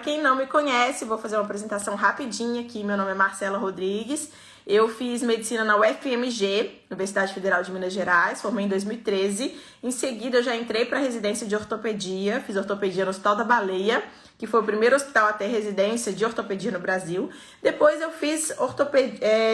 quem não me conhece, vou fazer uma apresentação rapidinha aqui. Meu nome é Marcela Rodrigues. Eu fiz medicina na UFMG, Universidade Federal de Minas Gerais, formei em 2013. Em seguida, eu já entrei para residência de ortopedia, fiz ortopedia no Hospital da Baleia, que foi o primeiro hospital a ter residência de ortopedia no Brasil. Depois eu fiz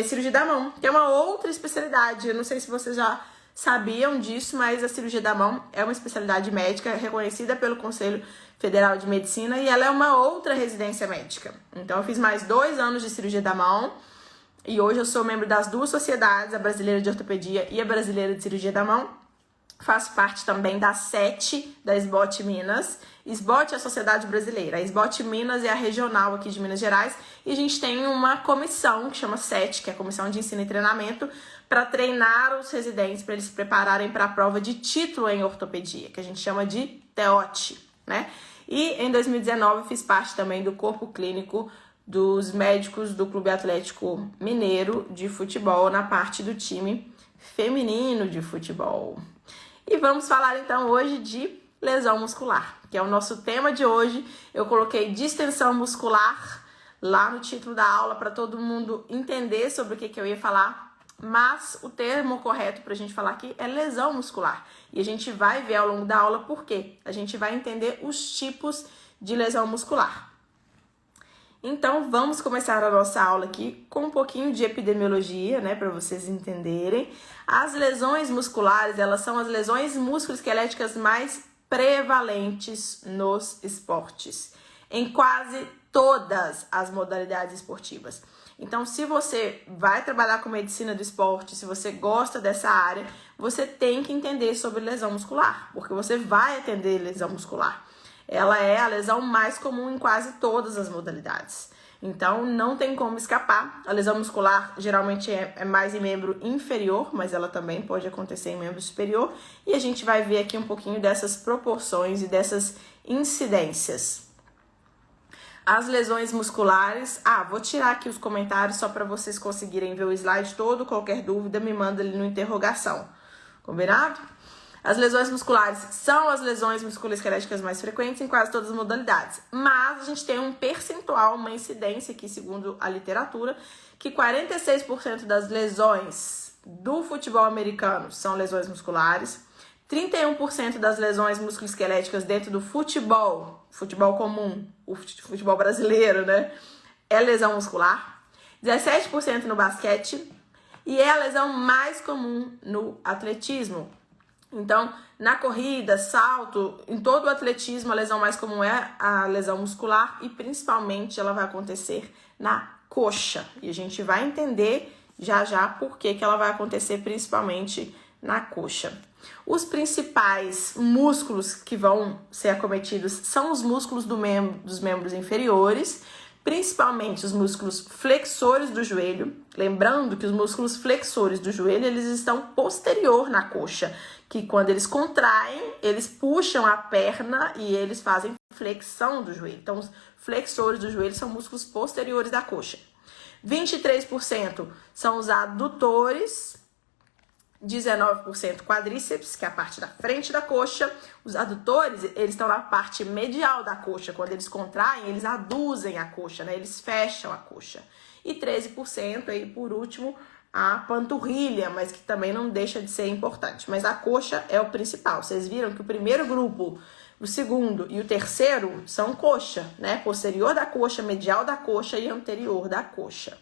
cirurgia da mão, que é uma outra especialidade. Eu não sei se vocês já sabiam disso, mas a cirurgia da mão é uma especialidade médica reconhecida pelo Conselho Federal de Medicina e ela é uma outra residência médica. Então eu fiz mais 2 anos de cirurgia da mão e hoje eu sou membro das 2 sociedades, a brasileira de ortopedia e a brasileira de cirurgia da mão. Faço parte também da SET, da SBOT Minas. SBOT é a Sociedade Brasileira. A SBOT Minas é a regional aqui de Minas Gerais. E a gente tem uma comissão que chama SET, que é a Comissão de Ensino e Treinamento, para treinar os residentes, para eles se prepararem para a prova de título em ortopedia, que a gente chama de TEOT, né? E em 2019 fiz parte também do corpo clínico dos médicos do Clube Atlético Mineiro de futebol, na parte do time feminino de futebol. E vamos falar então hoje de lesão muscular, que é o nosso tema de hoje. Eu coloquei distensão muscular lá no título da aula para todo mundo entender sobre o que eu ia falar, mas o termo correto para a gente falar aqui é lesão muscular. E a gente vai ver ao longo da aula por quê. A gente vai entender os tipos de lesão muscular. Então, vamos começar a nossa aula aqui com um pouquinho de epidemiologia, né, para vocês entenderem. As lesões musculares, elas são as lesões musculoesqueléticas mais prevalentes nos esportes, em quase todas as modalidades esportivas. Então, se você vai trabalhar com medicina do esporte, se você gosta dessa área, você tem que entender sobre lesão muscular, porque você vai atender lesão muscular. Ela é a lesão mais comum em quase todas as modalidades. Então, não tem como escapar. A lesão muscular geralmente é mais em membro inferior, mas ela também pode acontecer em membro superior. E a gente vai ver aqui um pouquinho dessas proporções e dessas incidências. As lesões musculares... vou tirar aqui os comentários só para vocês conseguirem ver o slide todo. Qualquer dúvida, me manda ali no interrogação. Combinado? As lesões musculares são as lesões musculoesqueléticas mais frequentes em quase todas as modalidades. Mas a gente tem um percentual, uma incidência aqui, segundo a literatura, que 46% das lesões do futebol americano são lesões musculares, 31% das lesões musculoesqueléticas dentro do futebol comum, o futebol brasileiro, né, é lesão muscular, 17% no basquete e é a lesão mais comum no atletismo. Então, na corrida, salto, em todo o atletismo, a lesão mais comum é a lesão muscular e principalmente ela vai acontecer na coxa. E a gente vai entender já por que ela vai acontecer principalmente na coxa. Os principais músculos que vão ser acometidos são os músculos dos membros inferiores, principalmente os músculos flexores do joelho. Lembrando que os músculos flexores do joelho, eles estão posterior na coxa, que quando eles contraem, eles puxam a perna e eles fazem flexão do joelho. Então, os flexores do joelho são músculos posteriores da coxa. 23% são os adutores, 19% quadríceps, que é a parte da frente da coxa. Os adutores, eles estão na parte medial da coxa. Quando eles contraem, eles aduzem a coxa, né? Eles fecham a coxa. E 13% aí, por último, a panturrilha, mas que também não deixa de ser importante. Mas a coxa é o principal. Vocês viram que o primeiro grupo, o segundo e o terceiro são coxa, né? Posterior da coxa, medial da coxa e anterior da coxa.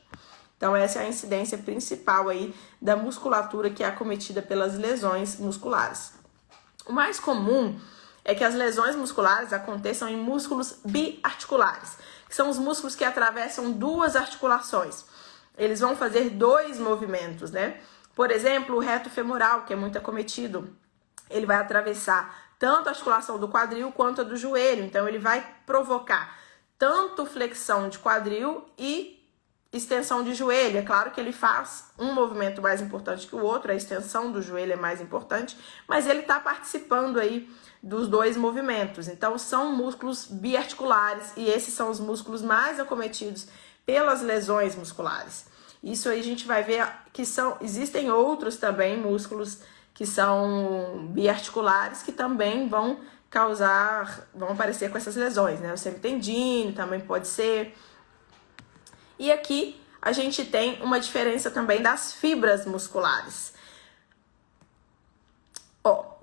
Então, essa é a incidência principal aí da musculatura que é acometida pelas lesões musculares. O mais comum é que as lesões musculares aconteçam em músculos biarticulares, que são os músculos que atravessam 2 articulações. Eles vão fazer 2 movimentos, né? Por exemplo, o reto femoral, que é muito acometido, ele vai atravessar tanto a articulação do quadril quanto a do joelho. Então, ele vai provocar tanto flexão de quadril e extensão de joelho. É claro que ele faz um movimento mais importante que o outro, a extensão do joelho é mais importante, mas ele está participando aí dos 2 movimentos. Então, são músculos biarticulares e esses são os músculos mais acometidos pelas lesões musculares. Isso aí a gente vai ver que existem outros também músculos que são biarticulares que também vão vão aparecer com essas lesões, né? O semitendíneo também pode ser. E aqui a gente tem uma diferença também das fibras musculares.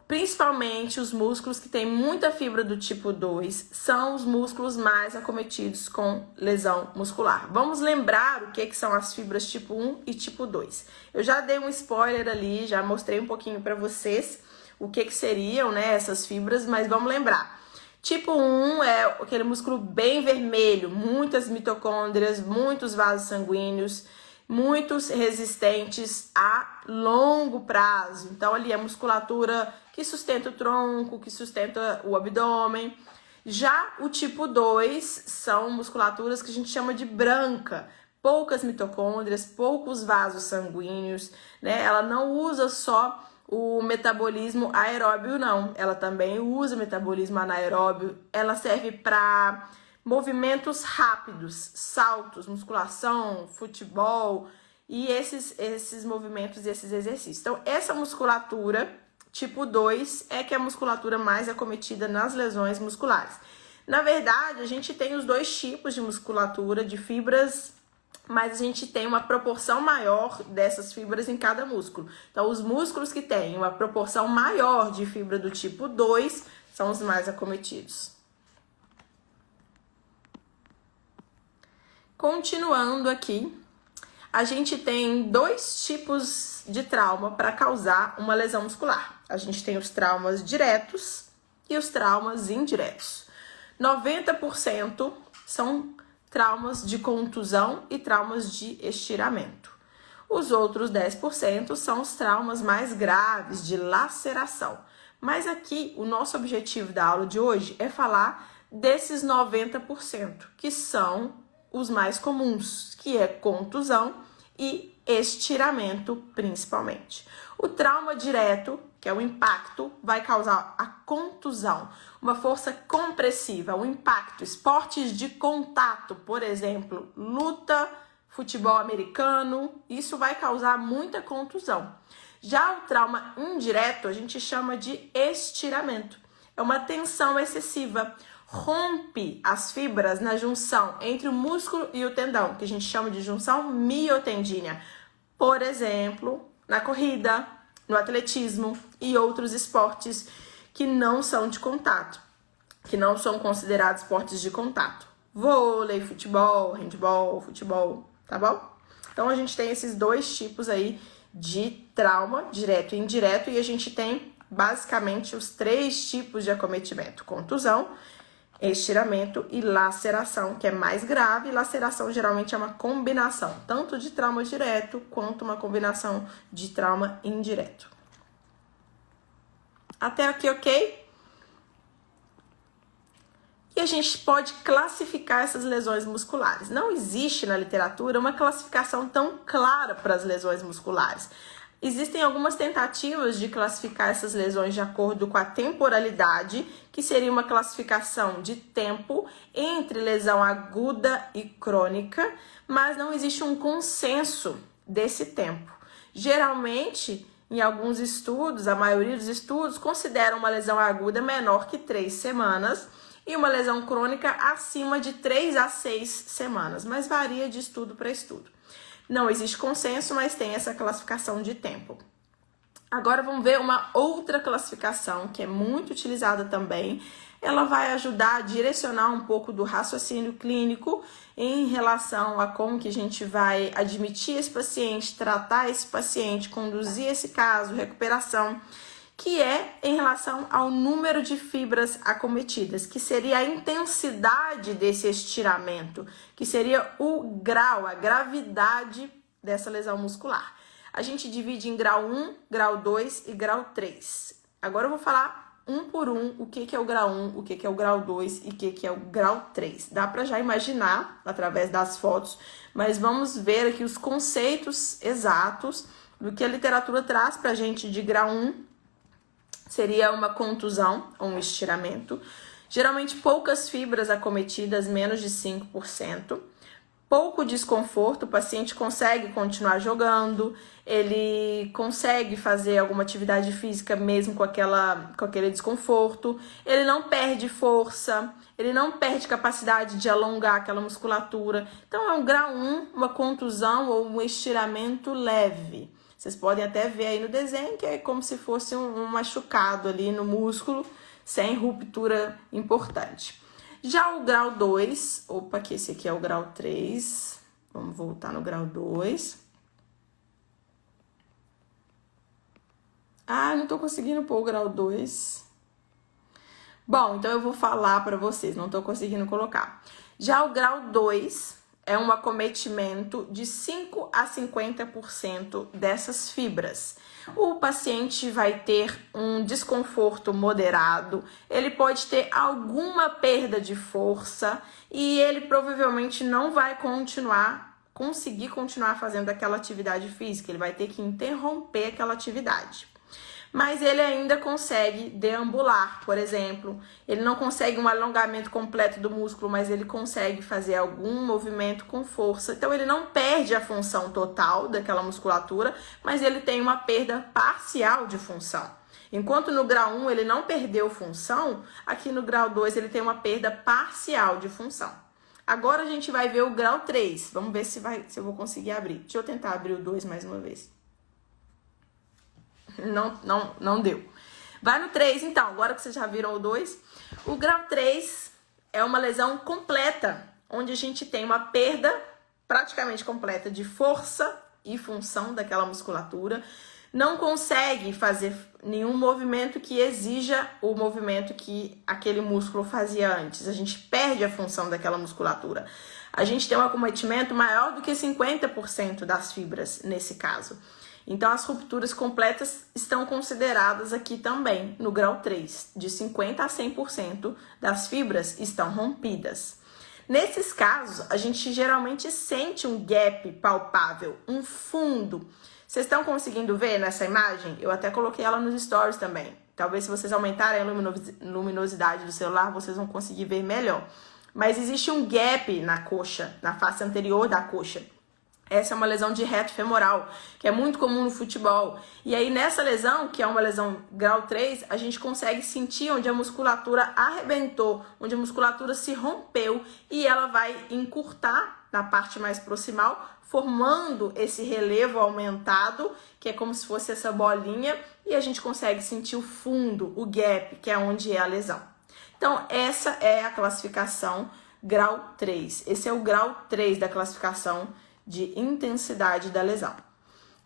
Principalmente os músculos que têm muita fibra do tipo 2 são os músculos mais acometidos com lesão muscular. Vamos lembrar o que são as fibras tipo 1 e tipo 2. Eu já dei um spoiler ali, já mostrei um pouquinho para vocês o que seriam, né, essas fibras, mas vamos lembrar. Tipo 1 é aquele músculo bem vermelho, muitas mitocôndrias, muitos vasos sanguíneos, muitos resistentes a longo prazo. Então, ali é musculatura que sustenta o tronco, que sustenta o abdômen. Já o tipo 2 são musculaturas que a gente chama de branca. Poucas mitocôndrias, poucos vasos sanguíneos, né? Ela não usa só o metabolismo aeróbio, não. Ela também usa o metabolismo anaeróbio. Ela serve para movimentos rápidos, saltos, musculação, futebol e esses movimentos e esses exercícios. Então, essa musculatura tipo 2 é que é a musculatura mais acometida nas lesões musculares. Na verdade, a gente tem os dois tipos de musculatura, de fibras, mas a gente tem uma proporção maior dessas fibras em cada músculo. Então, os músculos que têm uma proporção maior de fibra do tipo 2 são os mais acometidos. Continuando aqui, a gente tem dois tipos de trauma para causar uma lesão muscular. A gente tem os traumas diretos e os traumas indiretos. 90% são traumas de contusão e traumas de estiramento. Os outros 10% são os traumas mais graves de laceração. Mas aqui, o nosso objetivo da aula de hoje é falar desses 90%, que são os mais comuns, que é contusão e estiramento principalmente. O trauma direto, que é o impacto, vai causar a contusão, uma força compressiva, o impacto, esportes de contato, por exemplo, luta, futebol americano, isso vai causar muita contusão. Já o trauma indireto, a gente chama de estiramento, é uma tensão excessiva, rompe as fibras na junção entre o músculo e o tendão, que a gente chama de junção miotendínea. Por exemplo, na corrida, no atletismo e outros esportes que não são de contato, que não são considerados esportes de contato. Vôlei, futebol, handebol, futebol, tá bom? Então, a gente tem esses dois tipos aí de trauma, direto e indireto, e a gente tem basicamente os três tipos de acometimento: contusão, estiramento e laceração, que é mais grave. Laceração geralmente é uma combinação, tanto de trauma direto quanto uma combinação de trauma indireto. Até aqui, ok? E a gente pode classificar essas lesões musculares. Não existe na literatura uma classificação tão clara para as lesões musculares. Existem algumas tentativas de classificar essas lesões de acordo com a temporalidade, que seria uma classificação de tempo entre lesão aguda e crônica, mas não existe um consenso desse tempo. Geralmente, em alguns estudos, a maioria dos estudos considera uma lesão aguda menor que 3 semanas e uma lesão crônica acima de 3 a 6 semanas, mas varia de estudo para estudo. Não existe consenso, mas tem essa classificação de tempo. Agora vamos ver uma outra classificação que é muito utilizada também. Ela vai ajudar a direcionar um pouco do raciocínio clínico em relação a como que a gente vai admitir esse paciente, tratar esse paciente, conduzir esse caso, recuperação, que é em relação ao número de fibras acometidas, que seria a intensidade desse estiramento, que seria o grau, a gravidade dessa lesão muscular. A gente divide em grau 1, grau 2 e grau 3. Agora eu vou falar um por um o que é o grau 1, o que é o grau 2 e o que é o grau 3. Dá para já imaginar através das fotos, mas vamos ver aqui os conceitos exatos do que a literatura traz para a gente de grau 1. Seria uma contusão, um estiramento. Geralmente poucas fibras acometidas, menos de 5%. Pouco desconforto, o paciente consegue continuar jogando. ele consegue fazer alguma atividade física mesmo com aquele desconforto, ele não perde força, ele não perde capacidade de alongar aquela musculatura. Então é um grau 1, uma contusão ou um estiramento leve. Vocês podem até ver aí no desenho que é como se fosse um machucado ali no músculo, sem ruptura importante. Já o grau 2, que esse aqui é o grau 3, vamos voltar no grau 2. Não tô conseguindo pôr o grau 2. Bom, então eu vou falar para vocês, não tô conseguindo colocar. Já o grau 2 é um acometimento de 5 a 50% dessas fibras. O paciente vai ter um desconforto moderado, ele pode ter alguma perda de força e ele provavelmente não vai conseguir continuar fazendo aquela atividade física, ele vai ter que interromper aquela atividade. Mas ele ainda consegue deambular, por exemplo. Ele não consegue um alongamento completo do músculo, mas ele consegue fazer algum movimento com força. Então, ele não perde a função total daquela musculatura, mas ele tem uma perda parcial de função. Enquanto no grau 1 ele não perdeu função, aqui no grau 2 ele tem uma perda parcial de função. Agora a gente vai ver o grau 3. Vamos ver se eu vou conseguir abrir. Deixa eu tentar abrir o 2 mais uma vez. Não deu. Vai no 3, então. Agora que vocês já viram o 2. O grau 3 é uma lesão completa, onde a gente tem uma perda praticamente completa de força e função daquela musculatura. Não consegue fazer nenhum movimento que exija o movimento que aquele músculo fazia antes. A gente perde a função daquela musculatura. A gente tem um acometimento maior do que 50% das fibras nesse caso. Então, as rupturas completas estão consideradas aqui também, no grau 3. De 50% a 100% das fibras estão rompidas. Nesses casos, a gente geralmente sente um gap palpável, um fundo. Vocês estão conseguindo ver nessa imagem? Eu até coloquei ela nos stories também. Talvez se vocês aumentarem a luminosidade do celular, vocês vão conseguir ver melhor. Mas existe um gap na coxa, na face anterior da coxa. Essa é uma lesão de reto femoral, que é muito comum no futebol. E aí, nessa lesão, que é uma lesão grau 3, a gente consegue sentir onde a musculatura arrebentou, onde a musculatura se rompeu e ela vai encurtar na parte mais proximal, formando esse relevo aumentado, que é como se fosse essa bolinha, e a gente consegue sentir o fundo, o gap, que é onde é a lesão. Então, essa é a classificação grau 3. Esse é o grau 3 da classificação de intensidade da lesão.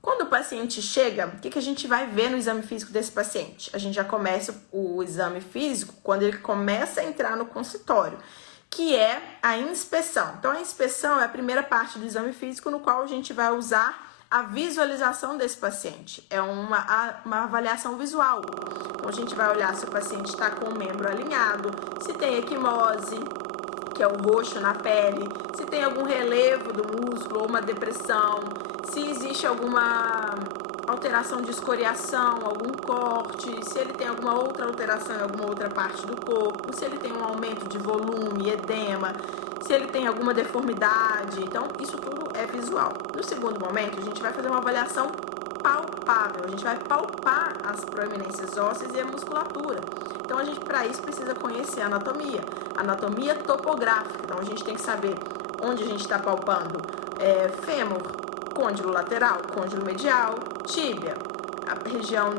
Quando o paciente chega, o que a gente vai ver no exame físico desse paciente? A gente já começa o exame físico quando ele começa a entrar no consultório, que é a inspeção. Então, a inspeção é a primeira parte do exame físico no qual a gente vai usar a visualização desse paciente. É uma avaliação visual. Então, a gente vai olhar se o paciente está com o membro alinhado, se tem equimose, que é o roxo na pele, se tem algum relevo do músculo ou uma depressão, se existe alguma alteração de escoriação, algum corte, se ele tem alguma outra alteração em alguma outra parte do corpo, se ele tem um aumento de volume, edema, se ele tem alguma deformidade. Então, isso tudo é visual. No segundo momento, a gente vai fazer uma avaliação palpável, a gente vai palpar as proeminências ósseas e a musculatura. Então, a gente, para isso, precisa conhecer a anatomia topográfica. Então, a gente tem que saber onde a gente está palpando fêmur, côndilo lateral, côndilo medial, tíbia, a região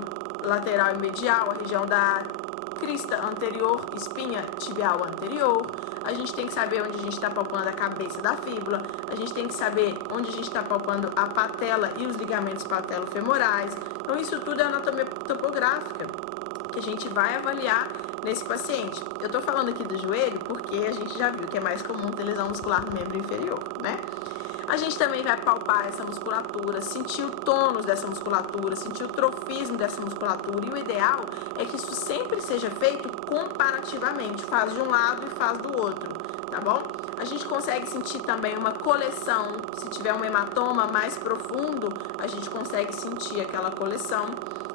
lateral e medial, a região da crista anterior, espinha tibial anterior. A gente tem que saber onde a gente está palpando a cabeça da fíbula. A gente tem que saber onde a gente está palpando a patela e os ligamentos patelofemorais. Então, isso tudo é anatomia topográfica que a gente vai avaliar nesse paciente. Eu tô falando aqui do joelho porque a gente já viu que é mais comum ter lesão muscular no membro inferior, né? A gente também vai palpar essa musculatura, sentir o tônus dessa musculatura, sentir o trofismo dessa musculatura. E o ideal é que isso sempre seja feito comparativamente, faz de um lado e faz do outro, tá bom? A gente consegue sentir também uma coleção, se tiver um hematoma mais profundo, a gente consegue sentir aquela coleção,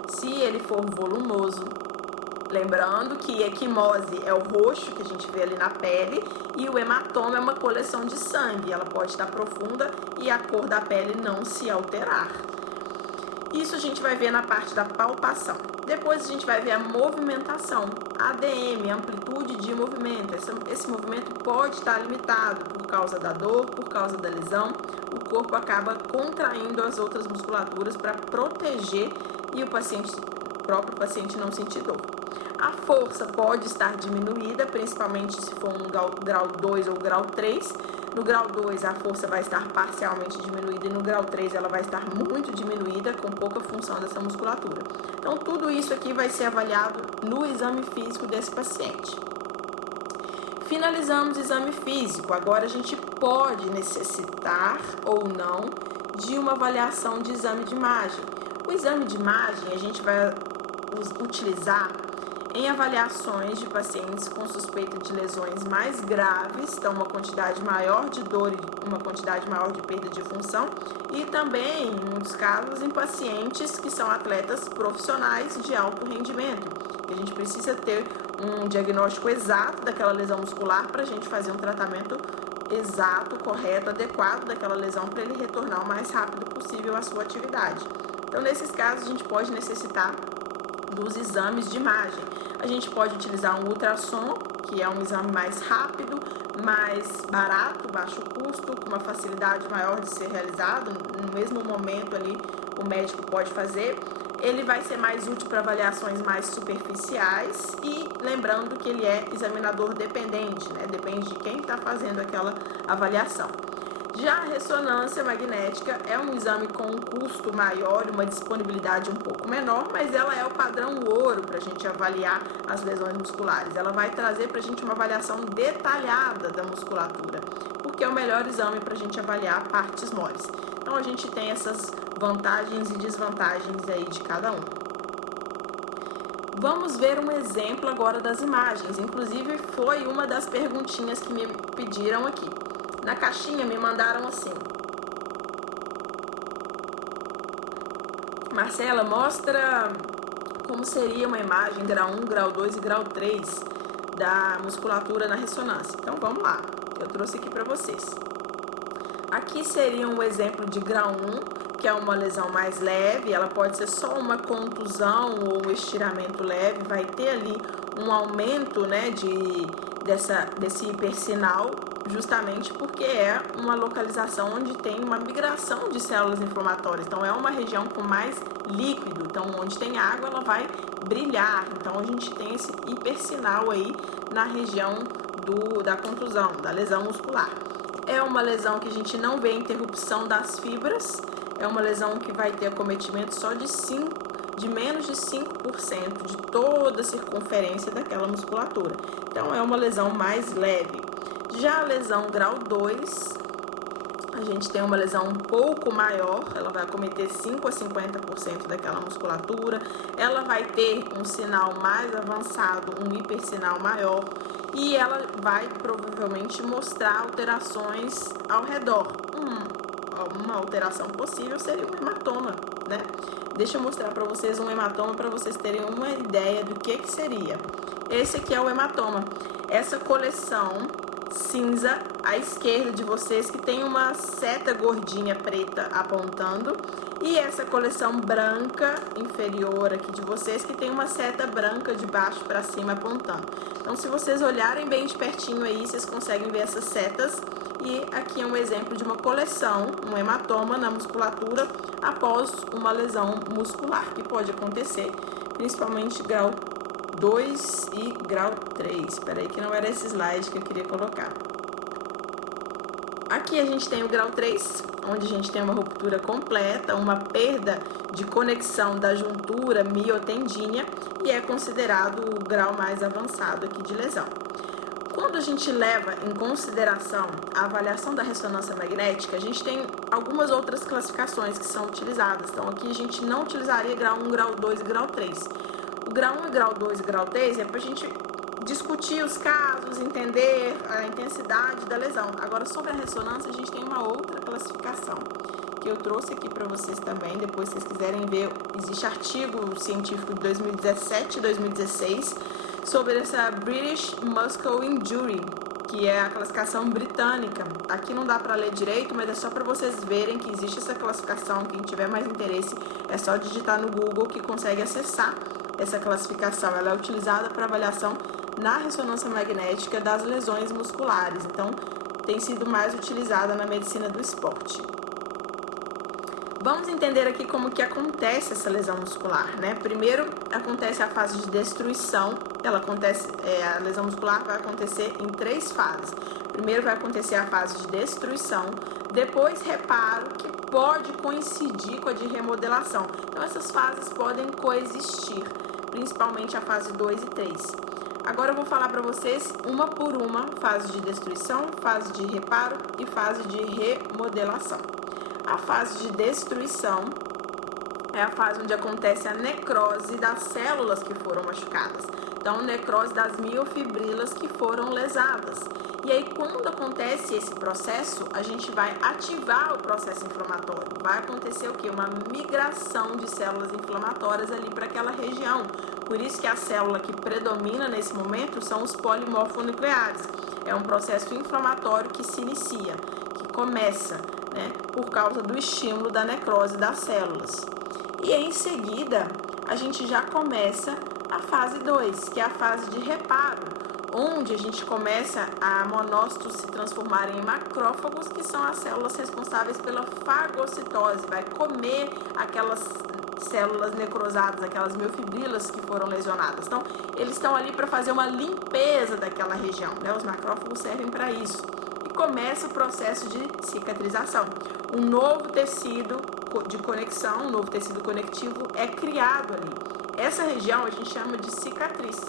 se ele for volumoso. Lembrando que equimose é o roxo que a gente vê ali na pele e o hematoma é uma coleção de sangue. Ela pode estar profunda e a cor da pele não se alterar. Isso a gente vai ver na parte da palpação. Depois a gente vai ver a movimentação, ADM, amplitude de movimento. Esse movimento pode estar limitado por causa da dor, por causa da lesão. O corpo acaba contraindo as outras musculaturas para proteger e o próprio paciente não sentir dor. A força pode estar diminuída, principalmente se for um grau 2 ou grau 3. No grau 2, a força vai estar parcialmente diminuída e no grau 3 ela vai estar muito diminuída, com pouca função dessa musculatura. Então, tudo isso aqui vai ser avaliado no exame físico desse paciente. Finalizamos o exame físico. Agora, a gente pode necessitar ou não de uma avaliação de exame de imagem. O exame de imagem a gente vai utilizar em avaliações de pacientes com suspeita de lesões mais graves, então uma quantidade maior de dor e uma quantidade maior de perda de função, e também, em muitos casos, em pacientes que são atletas profissionais de alto rendimento, que a gente precisa ter um diagnóstico exato daquela lesão muscular para a gente fazer um tratamento exato, correto, adequado daquela lesão para ele retornar o mais rápido possível à sua atividade. Então, nesses casos, a gente pode necessitar dos exames de imagem. A gente pode utilizar um ultrassom, que é um exame mais rápido, mais barato, baixo custo, com uma facilidade maior de ser realizado. No mesmo momento ali, o médico pode fazer. Ele vai ser mais útil para avaliações mais superficiais e lembrando que ele é examinador dependente, né? Depende de quem está fazendo aquela avaliação. Já a ressonância magnética é um exame com um custo maior, uma disponibilidade um pouco menor, mas ela é o padrão ouro para a gente avaliar as lesões musculares. Ela vai trazer para a gente uma avaliação detalhada da musculatura, porque é o melhor exame para a gente avaliar partes moles. Então a gente tem essas vantagens e desvantagens aí de cada um. Vamos ver um exemplo agora das imagens. Inclusive foi uma das perguntinhas que me pediram aqui. Na caixinha me mandaram assim: Marcela, mostra como seria uma imagem grau 1, grau 2 e grau 3 da musculatura na ressonância. Então vamos lá, eu trouxe aqui para vocês. Aqui seria um exemplo de grau 1, que é uma lesão mais leve, ela pode ser só uma contusão ou um estiramento leve, vai ter ali um aumento, né, desse hipersinal, justamente porque é uma localização onde tem uma migração de células inflamatórias. Então, é uma região com mais líquido. Então, onde tem água, ela vai brilhar. Então, a gente tem esse hipersinal aí na região da contusão, da lesão muscular. É uma lesão que a gente não vê interrupção das fibras. É uma lesão que vai ter acometimento só de menos de 5% de toda a circunferência daquela musculatura. Então, é uma lesão mais leve. Já a lesão grau 2, a gente tem uma lesão um pouco maior, ela vai acometer 5 a 50% daquela musculatura, ela vai ter um sinal mais avançado, um hipersinal maior, e ela vai provavelmente mostrar alterações ao redor. Uma alteração possível seria um hematoma, né? Deixa eu mostrar para vocês um hematoma para vocês terem uma ideia do que seria. Esse aqui é o hematoma. Essa coleção cinza à esquerda de vocês que tem uma seta gordinha preta apontando, e essa coleção branca inferior aqui de vocês que tem uma seta branca de baixo para cima apontando. Então, se vocês olharem bem de pertinho aí, vocês conseguem ver essas setas. E aqui é um exemplo de uma coleção, um hematoma na musculatura após uma lesão muscular, que pode acontecer principalmente grau 2 e grau 3. Espera aí que não era esse slide que eu queria colocar. Aqui a gente tem o grau 3, onde a gente tem uma ruptura completa, uma perda de conexão da juntura miotendínea e é considerado o grau mais avançado aqui de lesão. Quando a gente leva em consideração a avaliação da ressonância magnética, a gente tem algumas outras classificações que são utilizadas. Então, aqui a gente não utilizaria grau 1, grau 2 e grau 3. O grau 1, grau 2 e grau 3 é para a gente discutir os casos, entender a intensidade da lesão. Agora, sobre a ressonância, a gente tem uma outra classificação que eu trouxe aqui para vocês também. Depois, se vocês quiserem ver, existe artigo científico de 2017 e 2016 sobre essa British Muscle Injury, que é a classificação britânica. Aqui não dá para ler direito, mas é só para vocês verem que existe essa classificação. Quem tiver mais interesse é só digitar no Google que consegue acessar essa classificação. Ela é utilizada para avaliação na ressonância magnética das lesões musculares. Então, tem sido mais utilizada na medicina do esporte. Vamos entender aqui como que acontece essa lesão muscular, né? Primeiro, acontece a fase de destruição. A lesão muscular vai acontecer em 3 fases. Primeiro vai acontecer a fase de destruição, depois reparo, que pode coincidir com a de remodelação. Então, essas fases podem coexistir, principalmente a fase 2 e 3. Agora eu vou falar para vocês uma por uma, fase de destruição, fase de reparo e fase de remodelação. A fase de destruição é a fase onde acontece a necrose das células que foram machucadas. Então, necrose das miofibrilas que foram lesadas. E aí, quando acontece esse processo, a gente vai ativar o processo inflamatório. Vai acontecer o quê? Uma migração de células inflamatórias ali para aquela região. Por isso que a célula que predomina nesse momento são os polimorfonucleares. É um processo inflamatório que se inicia, que começa, né, por causa do estímulo da necrose das células. E em seguida, a gente já começa a fase 2, que é a fase de reparo, onde a gente começa a monócitos se transformarem em macrófagos, que são as células responsáveis pela fagocitose, vai comer aquelas células necrosadas, aquelas miofibrilas que foram lesionadas. Então, eles estão ali para fazer uma limpeza daquela região, né? Os macrófagos servem para isso. E começa o processo de cicatrização. Um novo tecido de conexão, um novo tecido conectivo é criado ali. Essa região a gente chama de cicatriz.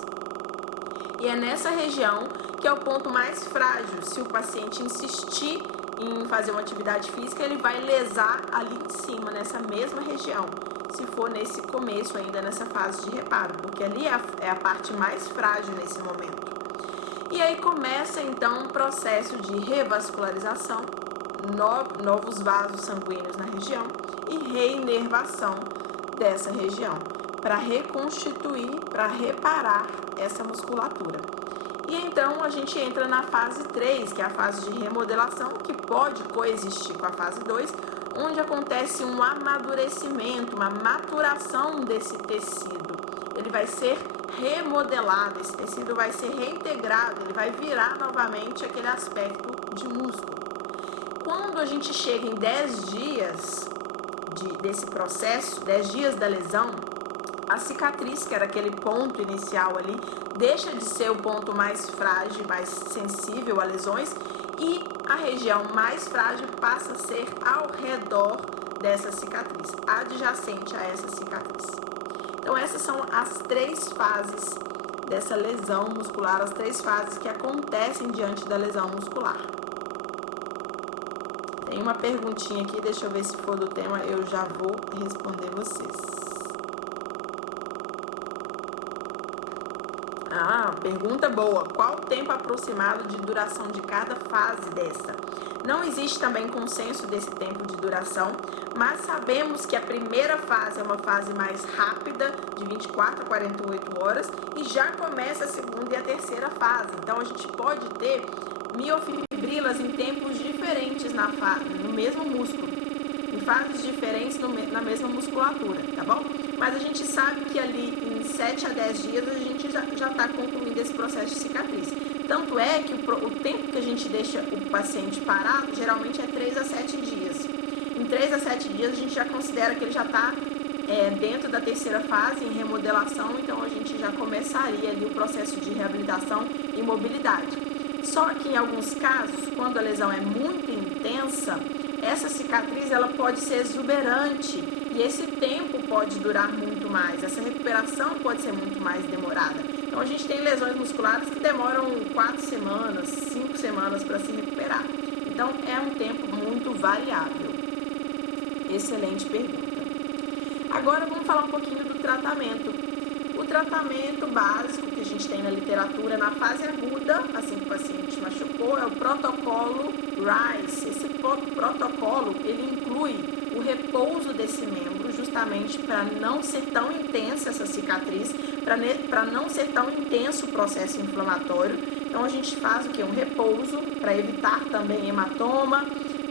E é nessa região que é o ponto mais frágil. Se o paciente insistir em fazer uma atividade física, ele vai lesar ali em cima, nessa mesma região, se for nesse começo ainda, nessa fase de reparo, porque ali é a parte mais frágil nesse momento. E aí começa então um processo de revascularização, novos vasos sanguíneos na região e reinervação dessa região, para reconstituir, para reparar essa musculatura. E então a gente entra na fase 3, que é a fase de remodelação, que pode coexistir com a fase 2, onde acontece um amadurecimento, uma maturação desse tecido. Ele vai ser remodelado, esse tecido vai ser reintegrado, ele vai virar novamente aquele aspecto de músculo. Quando a gente chega em 10 dias desse processo, 10 dias da lesão, a cicatriz, que era aquele ponto inicial ali, deixa de ser o ponto mais frágil, mais sensível a lesões, e a região mais frágil passa a ser ao redor dessa cicatriz, adjacente a essa cicatriz. Então, essas são as 3 fases dessa lesão muscular, as 3 fases que acontecem diante da lesão muscular. Tem uma perguntinha aqui, deixa eu ver se for do tema, eu já vou responder vocês. Pergunta boa. Qual o tempo aproximado de duração de cada fase dessa? Não existe também consenso desse tempo de duração, mas sabemos que a primeira fase é uma fase mais rápida, de 24 a 48 horas, e já começa a segunda e a terceira fase. Então, a gente pode ter miofibrilas em tempos diferentes no mesmo músculo, em fases diferentes na mesma musculatura, tá bom? Mas a gente sabe que ali em 7 a 10 dias a gente já está concluindo esse processo de cicatriz. Tanto é que o tempo que a gente deixa o paciente parado geralmente é 3 a 7 dias. Em 3 a 7 dias a gente já considera que ele já está dentro da terceira fase, em remodelação, então a gente já começaria ali o processo de reabilitação e mobilidade. Só que em alguns casos, quando a lesão é muito intensa, essa cicatriz ela pode ser exuberante e esse tempo pode durar muito mais, essa recuperação pode ser muito mais demorada. Então a gente tem lesões musculares que demoram 4 semanas, 5 semanas para se recuperar. Então é um tempo muito variável. Excelente pergunta. Agora vamos falar um pouquinho do tratamento. O tratamento básico que a gente tem na literatura na fase aguda, assim que o paciente machucou, é o protocolo RICE. Esse protocolo, ele inclui o repouso desse membro, justamente para não ser tão intensa essa cicatriz, para não ser tão intenso o processo inflamatório, Então a gente faz o que? Um repouso para evitar também hematoma,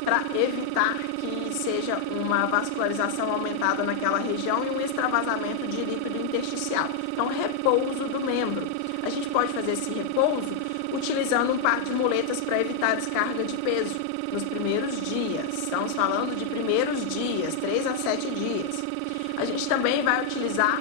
para evitar que seja uma vascularização aumentada naquela região e um extravasamento de líquido intersticial. Então, repouso do membro. A gente pode fazer esse repouso utilizando um par de muletas para evitar descarga de peso nos primeiros dias. Estamos falando de primeiros dias, 3 a 7 dias. A gente também vai utilizar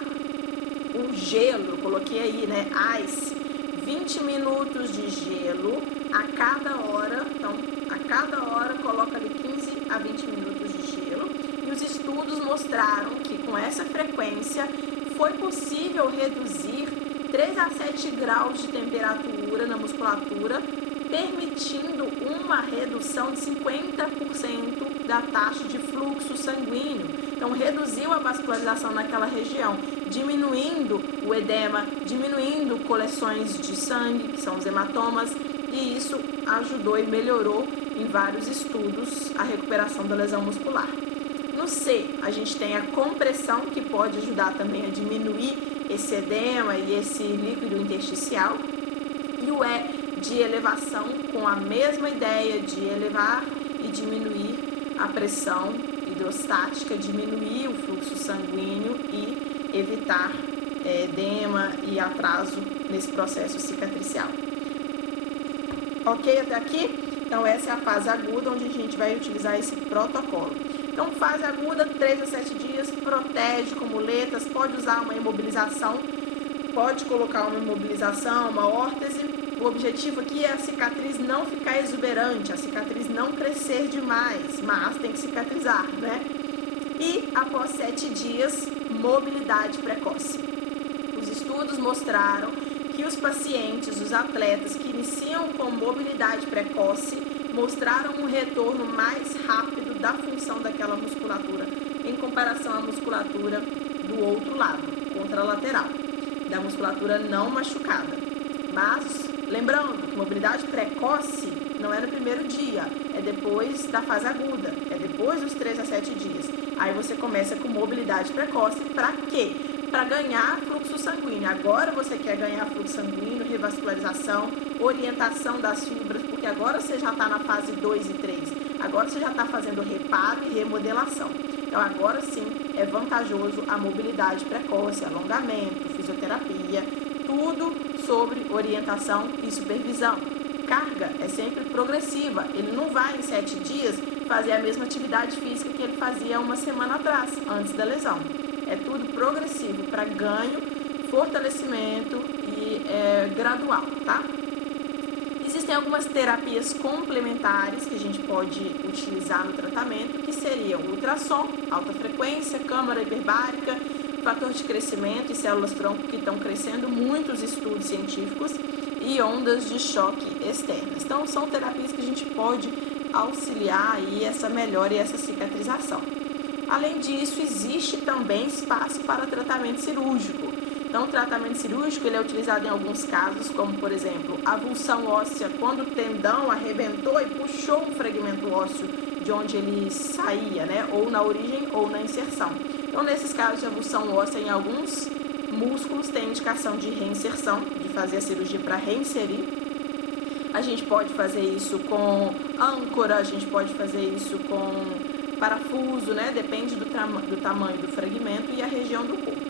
o gelo, coloquei aí, né? Ice. 20 minutos de gelo a cada hora. Então, a cada hora coloca ali 15 a 20 minutos de gelo. E os estudos mostraram que com essa frequência foi possível reduzir 3 a 7 graus de temperatura na musculatura, permitindo uma redução de 50% da taxa de fluxo sanguíneo. Então, reduziu a vascularização naquela região, diminuindo o edema, diminuindo coleções de sangue, que são os hematomas, e isso ajudou e melhorou em vários estudos a recuperação da lesão muscular. No C, a gente tem a compressão, que pode ajudar também a diminuir esse edema e esse líquido intersticial. E o E, de elevação, com a mesma ideia de elevar e diminuir a pressão hidrostática, diminuir o fluxo sanguíneo e evitar edema e atraso nesse processo cicatricial. Ok até aqui? Então essa é a fase aguda, onde a gente vai utilizar esse protocolo. Então, fase aguda, 3 a 7 dias, protege com muletas, pode usar uma imobilização, pode colocar uma imobilização, uma órtese. O objetivo aqui é a cicatriz não ficar exuberante, a cicatriz não crescer demais, mas tem que cicatrizar, né? E após 7 dias, mobilidade precoce. Os estudos mostraram que os pacientes, os atletas que iniciam com mobilidade precoce, mostraram um retorno mais rápido da função daquela musculatura em comparação à musculatura do outro lado, contralateral, da musculatura não machucada. Mas, lembrando que mobilidade precoce não é no primeiro dia, é depois da fase aguda, é depois dos 3 a 7 dias. Aí você começa com mobilidade precoce, para quê? Para ganhar fluxo sanguíneo. Agora você quer ganhar fluxo sanguíneo, revascularização, orientação das fibras, porque agora você já está na fase 2 e 3. Agora você já está fazendo reparo e remodelação. Então agora sim é vantajoso a mobilidade precoce, alongamento, fisioterapia, tudo sobre orientação e supervisão. Carga é sempre progressiva. Ele não vai em 7 dias fazer a mesma atividade física que ele fazia uma semana atrás, antes da lesão. É tudo progressivo para ganho, fortalecimento e gradual, tá? Existem algumas terapias complementares que a gente pode utilizar no tratamento, que seriam ultrassom, alta frequência, câmara hiperbárica, fator de crescimento e células-tronco, que estão crescendo muitos estudos científicos, e ondas de choque externas. Então, são terapias que a gente pode auxiliar aí essa melhora e essa cicatrização. Além disso, existe também espaço para tratamento cirúrgico. Então, o tratamento cirúrgico ele é utilizado em alguns casos, como, por exemplo, avulsão óssea, quando o tendão arrebentou e puxou um fragmento ósseo de onde ele saía, né? Ou na origem ou na inserção. Então, nesses casos de avulsão óssea, em alguns músculos tem indicação de reinserção, de fazer a cirurgia para reinserir. A gente pode fazer isso com âncora, a gente pode fazer isso com parafuso, né? Depende do tamanho do fragmento e a região do corpo.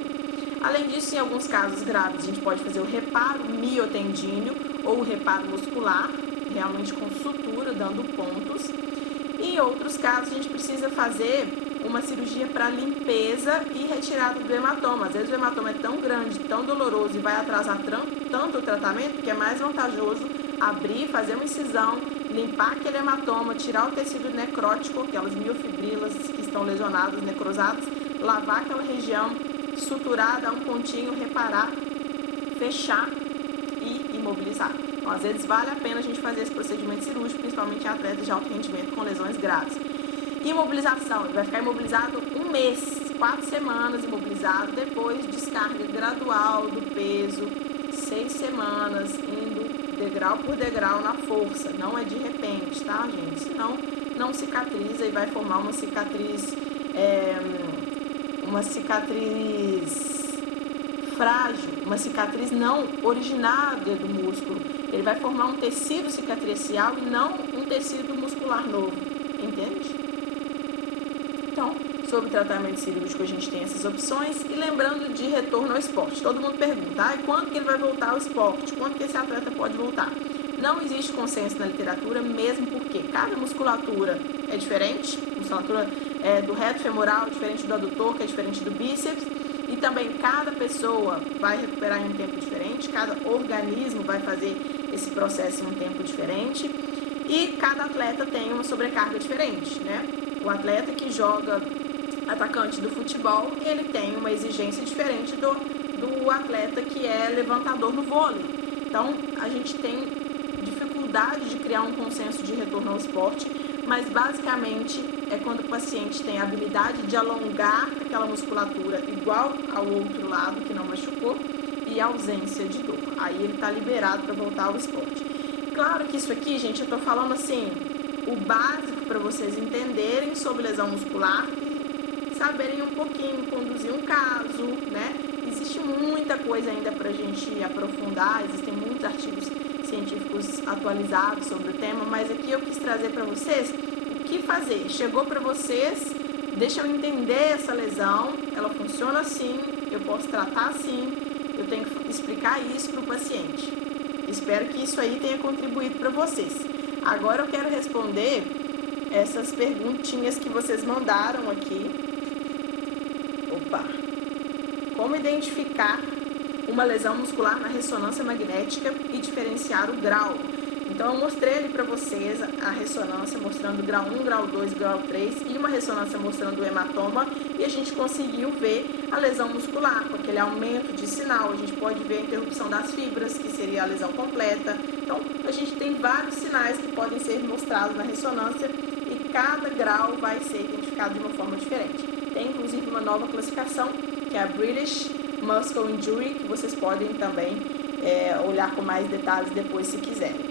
Além disso, em alguns casos graves, a gente pode fazer o reparo miotendíneo ou o reparo muscular, realmente com sutura, dando pontos. E em outros casos, a gente precisa fazer uma cirurgia para limpeza e retirada do hematoma. Às vezes o hematoma é tão grande, tão doloroso e vai atrasar tanto o tratamento que é mais vantajoso abrir, fazer uma incisão, limpar aquele hematoma, tirar o tecido necrótico, aquelas miofibrilas que estão lesionadas, necrosadas, lavar aquela região, suturar, dar um pontinho, reparar, fechar e imobilizar. Então, às vezes vale a pena a gente fazer esse procedimento cirúrgico, principalmente em atletas de alto rendimento com lesões graves. Imobilização, ele vai ficar imobilizado 1 mês, 4 semanas imobilizado, depois descarga gradual do peso, 6 semanas, indo degrau por degrau na força, não é de repente, tá, gente? Senão não cicatriza e vai formar uma cicatriz frágil, uma cicatriz não originada do músculo. Ele vai formar um tecido cicatricial e não um tecido muscular novo, entende? Então, sobre tratamento cirúrgico a gente tem essas opções. E lembrando de retorno ao esporte, todo mundo pergunta, quando que ele vai voltar ao esporte? Quando que esse atleta pode voltar? Não existe consenso na literatura, mesmo porque cada musculatura é diferente. A musculatura do reto femoral é diferente do adutor, que é diferente do bíceps. E também cada pessoa vai recuperar em um tempo diferente, cada organismo vai fazer esse processo em um tempo diferente. E cada atleta tem uma sobrecarga diferente, né? O atleta que joga atacante do futebol, ele tem uma exigência diferente do atleta que é levantador no vôlei. Então, a gente tem dificuldade de criar um consenso de retorno ao esporte, mas basicamente é quando o paciente tem a habilidade de alongar aquela musculatura igual ao outro lado que não machucou e ausência de dor. Aí ele está liberado para voltar ao esporte. Claro que isso aqui, gente, eu estou falando assim, o básico para vocês entenderem sobre lesão muscular e saberem um pouquinho conduzir um caso, né? Existe muita coisa ainda para a gente aprofundar, existem muitos artigos científicos atualizados sobre o tema, mas aqui eu quis trazer para vocês o que fazer. Chegou para vocês, deixa eu entender essa lesão, ela funciona assim, eu posso tratar assim, eu tenho que explicar isso para o paciente. Espero que isso aí tenha contribuído para vocês. Agora eu quero responder essas perguntinhas que vocês mandaram aqui. Como identificar uma lesão muscular na ressonância magnética e diferenciar o grau? Então eu mostrei ali para vocês a ressonância mostrando grau 1, grau 2, grau 3 e uma ressonância mostrando o hematoma, e a gente conseguiu ver a lesão muscular com aquele aumento de sinal. A gente pode ver a interrupção das fibras, que seria a lesão completa. Então a gente tem vários sinais que podem ser mostrados na ressonância e cada grau vai ser identificado de uma forma diferente. Tem inclusive uma nova classificação, que é a British Muscle Injury, que vocês podem também olhar com mais detalhes depois se quiserem.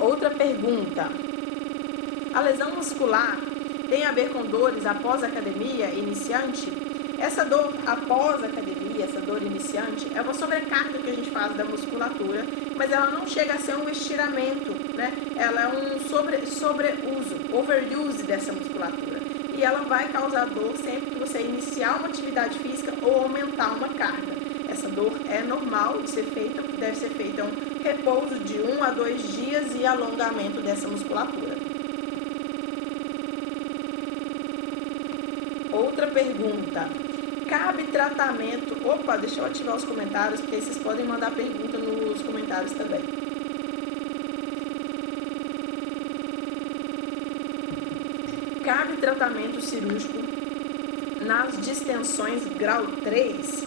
Outra pergunta: a lesão muscular tem a ver com dores após a academia iniciante? Essa dor após a academia, essa dor iniciante, é uma sobrecarga que a gente faz da musculatura, mas ela não chega a ser um estiramento, né? Ela é um sobreuso, overuse dessa musculatura. E ela vai causar dor sempre que você iniciar uma atividade física ou aumentar uma carga. Essa dor é normal de ser feita, o que deve ser feito é um repouso de 1 a 2 dias e alongamento dessa musculatura. Outra pergunta: cabe tratamento... deixa eu ativar os comentários, porque aí vocês podem mandar pergunta nos comentários também. Cabe tratamento cirúrgico nas distensões grau 3?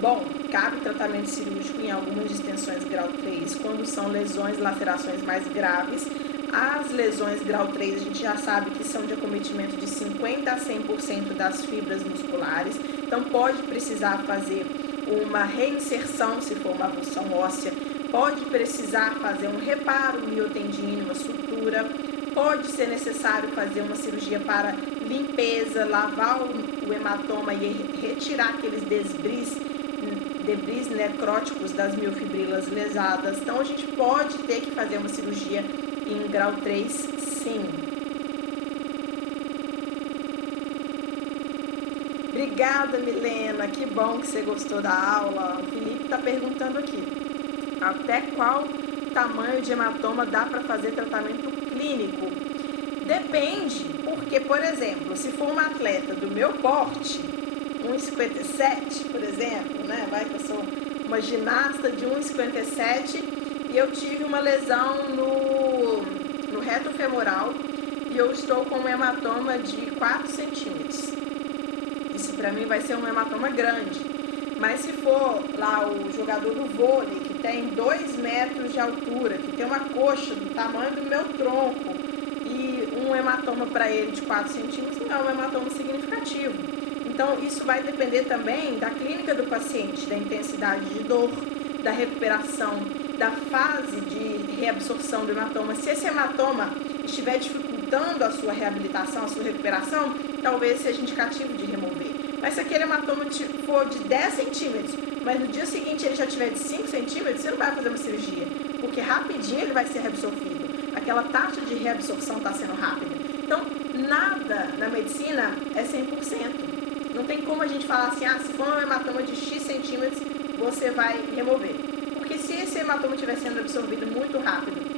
Bom, cabe tratamento cirúrgico em algumas distensões grau 3, quando são lesões, lacerações mais graves. As lesões grau 3 a gente já sabe que são de acometimento de 50% a 100% das fibras musculares, então pode precisar fazer uma reinserção se for uma avulsão óssea, pode precisar fazer um reparo miotendíneo, uma sutura, pode ser necessário fazer uma cirurgia para limpeza, lavar o hematoma e retirar aqueles debris necróticos das miofibrilas lesadas. Então a gente pode ter que fazer uma cirurgia em grau 3, sim. Obrigada, Milena, que bom que você gostou da aula. O Felipe está perguntando aqui: até qual tamanho de hematoma dá para fazer tratamento clínico? Depende, porque, por exemplo, se for uma atleta do meu porte, 1,57, por exemplo, né? Vai que eu sou uma ginasta de 1,57 e eu tive uma lesão no reto femoral e eu estou com um hematoma de 4 centímetros. Isso para mim vai ser um hematoma grande. Mas se for lá o jogador do vôlei, que tem 2 metros de altura, que tem uma coxa do tamanho do meu tronco, e um hematoma para ele de 4 centímetros não é um hematoma significativo. Então, isso vai depender também da clínica do paciente, da intensidade de dor, da recuperação, da fase de reabsorção do hematoma. Se esse hematoma estiver dificultando a sua reabilitação, a sua recuperação, talvez seja indicativo de remover. Mas se aquele hematoma for de 10 centímetros, mas no dia seguinte ele já tiver de 5 centímetros, você não vai fazer uma cirurgia, porque rapidinho ele vai ser reabsorvido. Aquela taxa de reabsorção está sendo rápida. Então, nada na medicina é 100%. Não tem como a gente falar assim, se for um hematoma de X centímetros, você vai remover. Porque se esse hematoma estiver sendo absorvido muito rápido,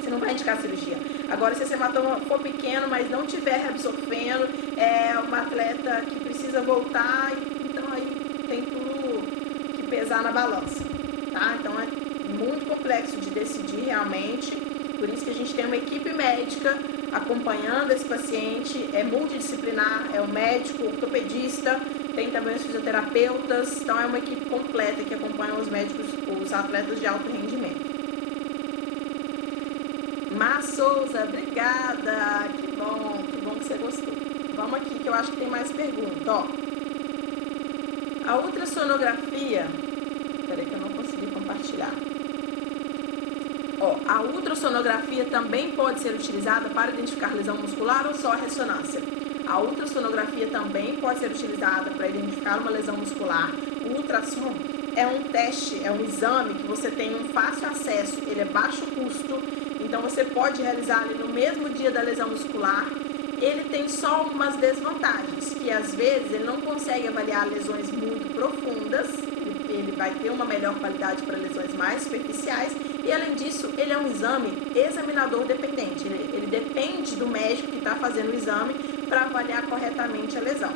você não vai indicar cirurgia. Agora, se esse hematoma for pequeno, mas não estiver reabsorvendo, é uma atleta que precisa voltar, então aí tem tudo que pesar na balança, tá? Então, é muito complexo de decidir realmente, por isso que a gente tem uma equipe médica acompanhando esse paciente, é multidisciplinar, é o médico, o ortopedista, tem também os fisioterapeutas, então é uma equipe completa que acompanha os médicos, os atletas de alto rendimento. Mar Souza, obrigada, que bom que você gostou. Vamos aqui que eu acho que tem mais perguntas, ó. A ultrassonografia, peraí que eu não consegui compartilhar. Ó, a ultrassonografia também pode ser utilizada para identificar lesão muscular ou só a ressonância? A ultrassonografia também pode ser utilizada para identificar uma lesão muscular. O ultrassom é um teste, é um exame que você tem um fácil acesso, ele é baixo custo, então você pode realizar ali no mesmo dia da lesão muscular. Ele tem só umas desvantagens, que às vezes ele não consegue avaliar lesões muito profundas, ele vai ter uma melhor qualidade para lesões mais superficiais, e além disso, ele é um exame examinador dependente, ele depende do médico que está fazendo o exame para avaliar corretamente a lesão.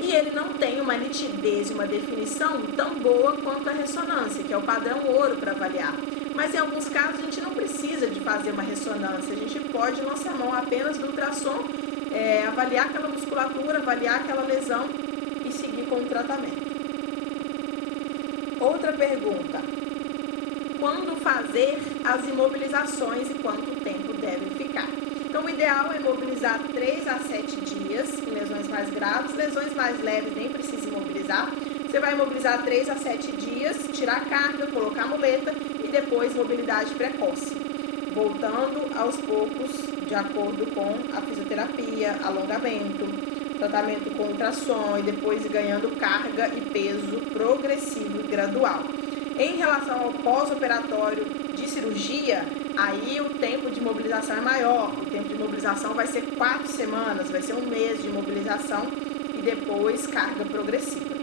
E ele não tem uma nitidez e uma definição tão boa quanto a ressonância, que é o padrão ouro para avaliar. Mas em alguns casos a gente não precisa de fazer uma ressonância, a gente pode lançar mão apenas do ultrassom, avaliar aquela musculatura, avaliar aquela lesão e seguir com o tratamento. Outra pergunta: quando fazer as imobilizações e quanto tempo devem ficar? Então, o ideal é imobilizar 3 a 7 dias em lesões mais graves, lesões mais leves nem precisa imobilizar. Você vai imobilizar 3 a 7 dias, tirar a carga, colocar a muleta e depois mobilidade precoce, voltando aos poucos de acordo com a fisioterapia, alongamento, tratamento com ultrassom e depois ganhando carga e peso progressivo e gradual. Em relação ao pós-operatório de cirurgia, aí o tempo de mobilização é maior. O tempo de mobilização vai ser 4 semanas, vai ser 1 mês de mobilização e depois carga progressiva.